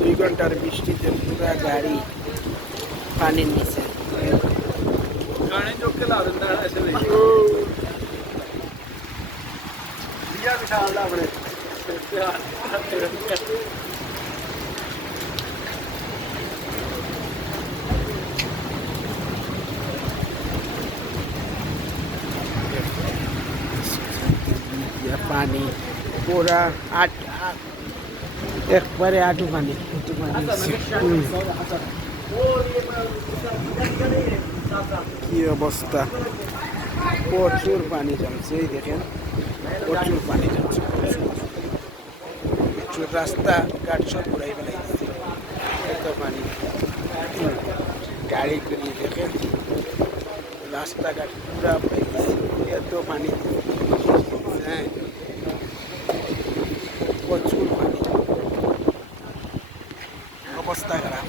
দুই ঘন্টার বৃষ্টিতে পুরা গাড়ি পানির নিচে। पानी पूरा একবারে আঁটু পানি কি অবস্থা, প্রচুর পানি জমছে। এই দেখেন প্রচুর পানি জমছে, প্রচুর রাস্তাঘাট সব ঘুরাই ফেলাইছে, এত পানি। গাড়ি করিয়ে দেখেন রাস্তাঘাট পুরা এত পানি। হ্যাঁ, প্রচুর পানি, অবস্থা খারাপ।